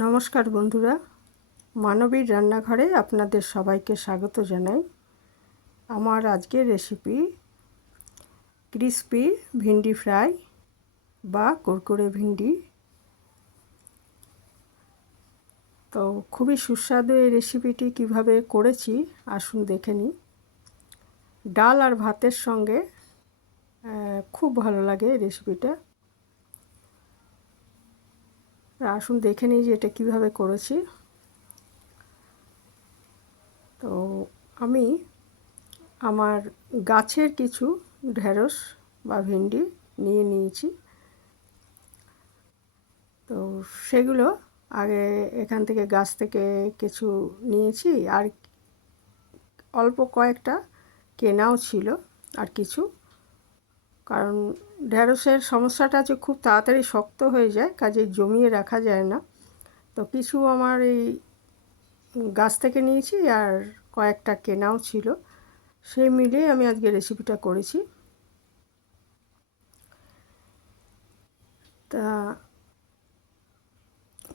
নমস্কার বন্ধুরা, মানবীর রান্নাঘরে আপনাদের সবাইকে স্বাগত জানাই। আমার আজকের রেসিপি ক্রিসপি ভিন্ডি ফ্রাই বা কুরকুরে ভিন্ডি। তো খুবই সুস্বাদু এই রেসিপিটি কিভাবে করেছি আসুন দেখে নিই। ডাল আর ভাতের সঙ্গে খুব ভালো লাগে এই রেসিপিটা। আসুন দেখে নিই যে এটা কীভাবে করেছি। তো আমি আমার গাছের কিছু ঢেঁড়স বা ভিন্ডি নিয়ে নিয়েছি। তো সেগুলো আগে এখান থেকে গাছ থেকে কিছু নিয়েছি, আর অল্প কয়েকটা কেনাও ছিল আর কিছু, কারণ ঢেঁড়সের সমস্যাটা যে খুব তাড়াতাড়ি শক্ত হয়ে যায়, কাজে জমিয়ে রাখা যায় না। তো কিছু আমার এই গাছ থেকে নিয়েছি আর কয়েকটা কেনাও ছিল, সেই মিলিয়ে আমি আজকে রেসিপিটা করেছি। তা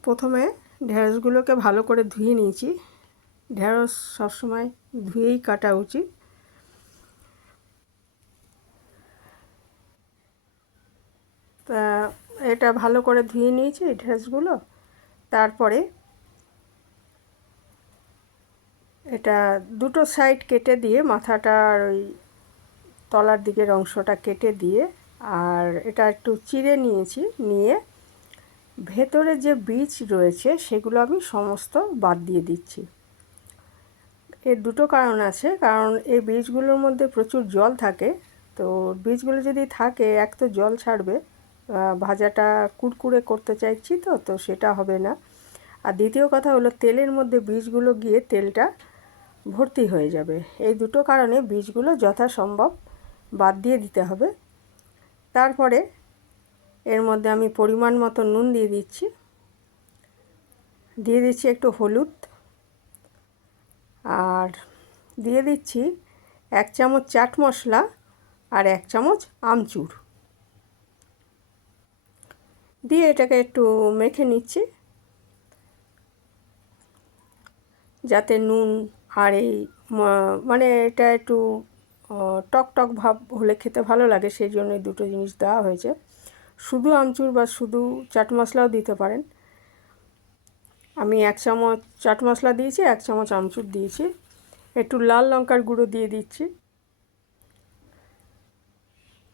প্রথমে ঢেঁড়সগুলোকে ভালো করে ধুয়ে নিয়েছি। ঢেঁড়স সবসময় ধুয়েই কাটা উচিত। তা এটা ভালো করে ধুয়ে নিয়েছি ঢেঁড়সগুলো। তারপরে এটা দুটো সাইড কেটে দিয়ে, মাথাটার ওই তলার দিকের অংশটা কেটে দিয়ে, আর এটা একটু চিড়ে নিয়েছি, নিয়ে ভেতরে যে বীজ রয়েছে সেগুলো আমি সমস্ত বাদ দিয়ে দিচ্ছি। এর দুটো কারণ আছে, কারণ এই বীজগুলোর মধ্যে প্রচুর জল থাকে। তো বীজগুলো যদি থাকে, এক তো জল ছাড়বে, ভাজাটা কুড়কুড়ে করতে চাইছি তো সেটা হবে না। আর দ্বিতীয় কথা হলো, তেলের মধ্যে বীজগুলো গিয়ে তেলটা ভর্তি হয়ে যাবে। এই দুটো কারণে বীজগুলো যথাসম্ভব বাদ দিয়ে দিতে হবে। তারপরে এর মধ্যে আমি পরিমাণ মতো নুন দিয়ে দিচ্ছি, একটু হলুদ, আর দিয়ে দিচ্ছি 1 চামচ চাট মশলা আর 1 চামচ আমচুর দিয়ে এটাকে একটু মেখে নিচ্ছি, যাতে নুন আর এই মানে এটা একটু টক টক ভাব হলে খেতে ভালো লাগে, সেই জন্য এই দুটো জিনিস দেওয়া হয়েছে। শুধু আমচুর বা শুধু চাট মশলাও দিতে পারেন। আমি 1 চামচ চাট মশলা দিয়েছি, 1 চামচ আমচুর দিয়েছি। একটু লাল লঙ্কার গুঁড়ো দিয়ে দিচ্ছি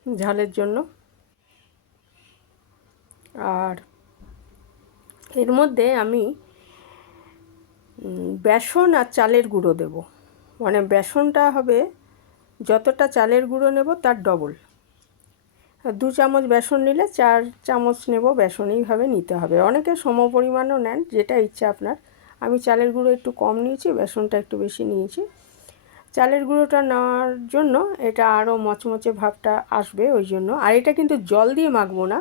ঝালের জন্য। আর এর মধ্যে আমি বেসন আর চালের গুঁড়ো দেব, মানে বেসনটা হবে যতটা চালের গুঁড়ো নেব তার ডবল। 2 চামচ বেসন নিলে 4 চামচ নেব বেসন, এইভাবে নিতে হবে। অনেকে সম পরিমাণও নেন, যেটা ইচ্ছা আপনার। আমি চালের গুঁড়ো একটু কম নিয়েছি, বেসনটা একটু বেশি নিয়েছি। চালের গুঁড়োটা নেওয়ার জন্য এটা আরও মচমচে ভাবটা আসবে, ওই জন্য। আর এটা কিন্তু জল দিয়ে মাখবো না,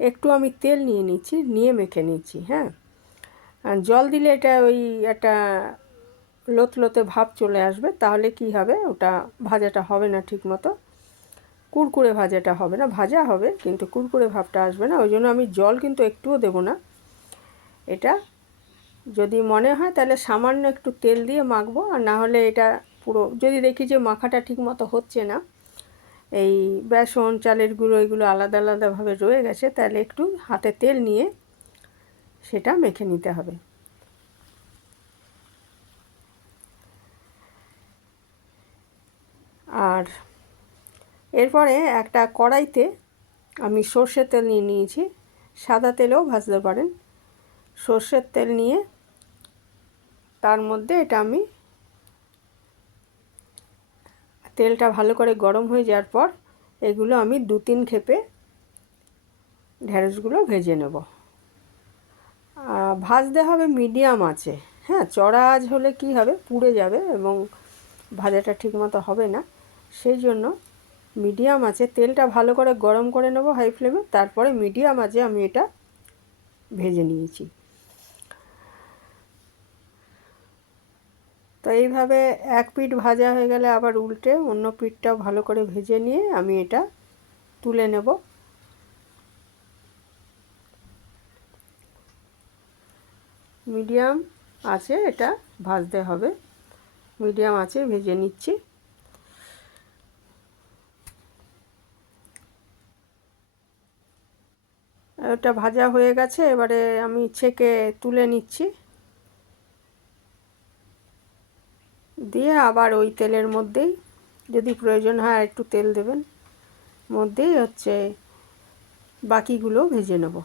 একটু আমি তেল নিয়ে নিচ্ছি, নিয়ে মেখে নিচ্ছি। হ্যাঁ, জল দিলে এটা ওই একটা লোতলোতে ভাব চলে আসবে, তাহলে কি হবে, ওটা ভাজাটা হবে না ঠিক মতো, কুরকুরে ভাজাটা হবে না। ভাজা হবে কিন্তু কুরকুরে ভাবটা আসবে না, ওই জন্য আমি জল কিন্তু একটুও দেব না। এটা যদি মনে হয় তাহলে সামান্য একটু তেল দিয়ে মাখবো, আর না হলে এটা পুরো যদি দেখি যে মাখাটা ঠিক মতো হচ্ছে না, এই বেসন চালের গুঁড়ো এগুলো আলাদা আলাদাভাবে রয়ে গেছে, তাহলে একটু হাতে তেল নিয়ে সেটা মেখে নিতে হবে। আর এরপরে একটা কড়াইতে আমি সর্ষের তেল নিয়ে নিয়েছি, সাদা তেলেও ভাজতে পারেন। সর্ষের তেল নিয়ে তার মধ্যে এটা আমি তেলটা ভালো করে গরম হয়ে যাওয়ার পর এগুলো আমি 2-3 খেপে ঢেঁড়সগুলো ভেজে নেব। ভাজতে হবে মিডিয়াম আঁচে। হ্যাঁ, চড়া আঁচ হলে কি হবে, পুড়ে যাবে এবং ভাজাটা ঠিকমতো হবে না। সেই জন্য মিডিয়াম আঁচে তেলটা ভালো করে গরম করে নেব হাই ফ্লেমে, তারপরে মিডিয়াম আঁচে আমি এটা ভেজে নিয়েছি। তো এইভাবে এক পিঠ ভাজা হয়ে গেলে আবার উল্টে অন্য পিঠটাও ভালো করে ভেজে নিয়ে আমি এটা তুলে নেব। মিডিয়াম আছে, এটা ভাজতে হবে। মিডিয়াম আছে ভেজে নিচ্ছি। এটা ভাজা হয়ে গেছে, এবারে আমি ছেঁকে তুলে নিচ্ছি। দিয়ে আবার ওই তেলের মধ্যেই, যদি প্রয়োজন হয় একটু তেল দেবেন, মধ্যেই হচ্ছে বাকিগুলো ভেজে নেব।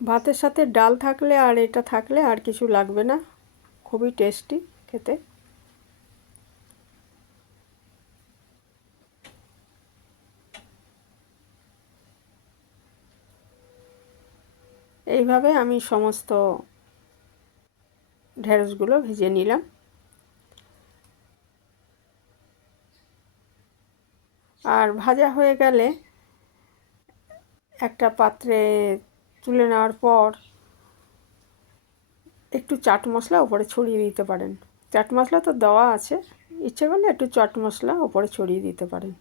ভাতের সাথে ডাল থাকলে আর এটা থাকলে আর কিছু লাগবে না, খুবই টেস্টি খেতে। এইভাবে আমি সমস্ত ঢেঁড়সগুলো ভেজে নিলাম। আর ভাজা হয়ে গেলে একটা পাত্রে তুলে নেওয়ার পর একটু চাট মশলা ওপরে ছড়িয়ে দিতে পারেন। চাট মশলা তো দেওয়া আছে, ইচ্ছে করলে একটু চাট মশলা ওপরে ছড়িয়ে দিতে পারেন।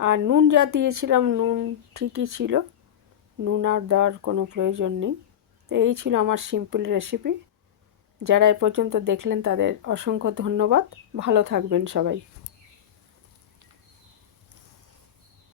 আর নুন যা দিয়েছিলাম, নুন ঠিকই ছিল, নুন আর দেওয়ার কোনো প্রয়োজন নেই। তো এই ছিল আমার সিম্পল রেসিপি। যারা এ পর্যন্ত দেখলেন তাদের অসংখ্য ধন্যবাদ। ভালো থাকবেন সবাই।